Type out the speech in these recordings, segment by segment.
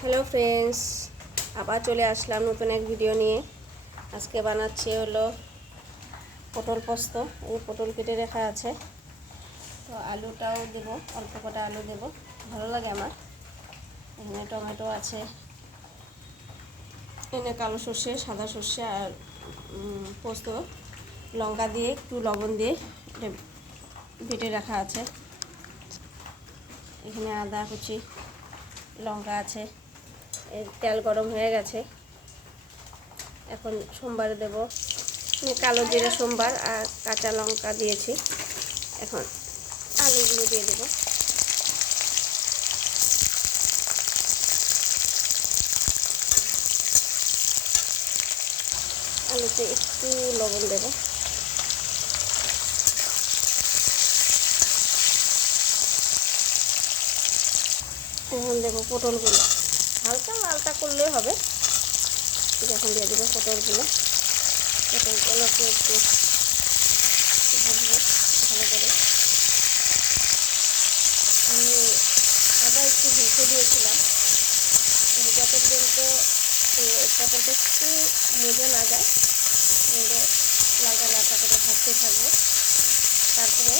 Hello friends, আবার চলে আসলাম নতুন এক ভিডিও নিয়ে। আজকে বানাচ্ছি হলো পটল পোস্ত। এই পটল কেটে রাখা আছে, তো আলুটাও দেব, অল্প কটা আলু দেব, ভালো লাগে আমার। এখানে টমেটো আছে, এখানে কালো সর্ষে, সাদা সর্ষে আর পোস্ত, লঙ্কা দিয়ে একটু লবণ দিয়ে এটা বেটে রাখা আছে। এখানে আদা কুচি, লঙ্কা আছে। তেল গরম হয়ে গেছে, এখন সোমবারে দেব। কালো জিরা সোমবার আর কাঁচা লঙ্কা দিয়েছি। এখন আলুগুলো দিয়ে দেব। আলুতে একটু লবণ দেব। এখন দেবো পটলগুলো, হালকা লালটা করলেই হবে। এখন দিয়ে দেবো পটলগুলোকে একটু ভাজবো ভালো করে। আমি আদা একটু ভেজে দিয়েছিলাম, যত পর্যন্ত পটলটা একটু মজে না যায়, লালটা লালটা করে ভাজতে থাকবো। তারপরে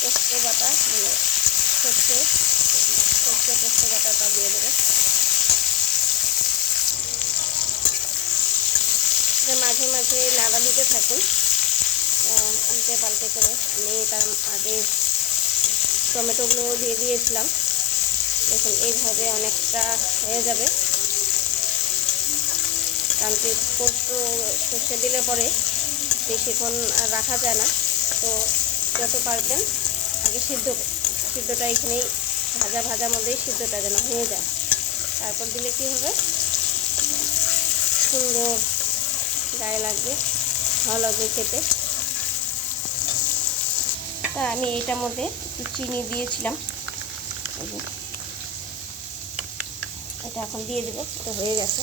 পোস্ত বাটা, মানে সর্ষে পোস্ত বাটাটা দিয়ে দেবো। মাঝে মাঝে নাড়া দিতে থাকুন, উল্টে পাল্টে করে। আমি তার আগে টমেটোগুলো দিয়ে দিয়েছিলাম। দেখুন এইভাবে অনেকটা হয়ে যাবে, কারণ কি পোস্ত সর্ষে দিলে পরে বেশিক্ষণ আর রাখা যায় না। তো যত পারবেন আগে সিদ্ধটা এখানেই ভাজার মধ্যেই সিদ্ধটা যেন হয়ে যায়। তারপর দিলে কি হবে, সুন্দর গায়ে লাগবে, ভালো লাগবে খেতে। তা আমি এটার মধ্যে একটু চিনি দিয়েছিলাম, এটা এখন দিয়ে দেবো। এটা হয়ে গেছে,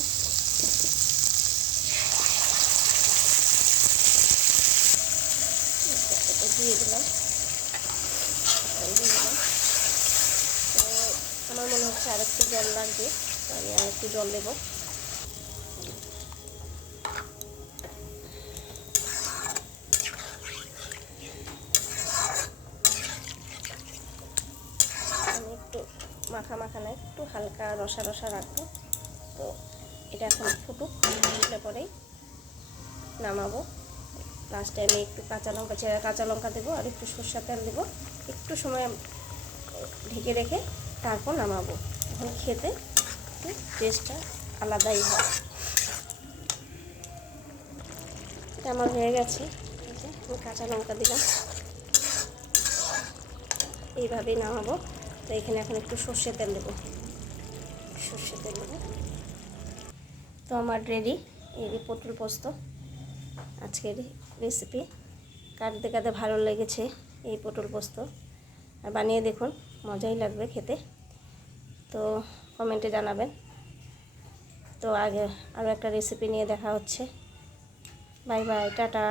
এটা দিয়ে দিলাম। তো আমার মনে হচ্ছে আর একটু জল লাগবে, তো আমি আর একটু জল দেবো। আমি একটু মাখা না, একটু হালকা রসা রাখবো। তো এটা এখন ফুটুক, ফুটলে পরেই নামাবো। লাস্টে আমি একটু কাঁচা লঙ্কা দেবো আর একটু সরষের তেল দেবো। একটু সময় ঢেকে রেখে তারপর নামাবো। এখন খেতে টেস্টটা আলাদাই হয়। এটা আমার হয়ে গেছে, আমি কাঁচা লঙ্কা দিলাম, এইভাবেই নামাবো। তো এখানে এখন একটু সর্ষের তেল দেবো, তো আমার রেডি এই পটল পোস্ত আজকের রেসিপি। কাটতে ভালো লেগেছে এই পটল পোস্ত, আর বানিয়ে দেখুন, মজাই লাগবে খেতে। তো কমেন্টে জানাবেন। তো আগে আরও একটা রেসিপি নিয়ে দেখা হচ্ছে। Bye bye, tata.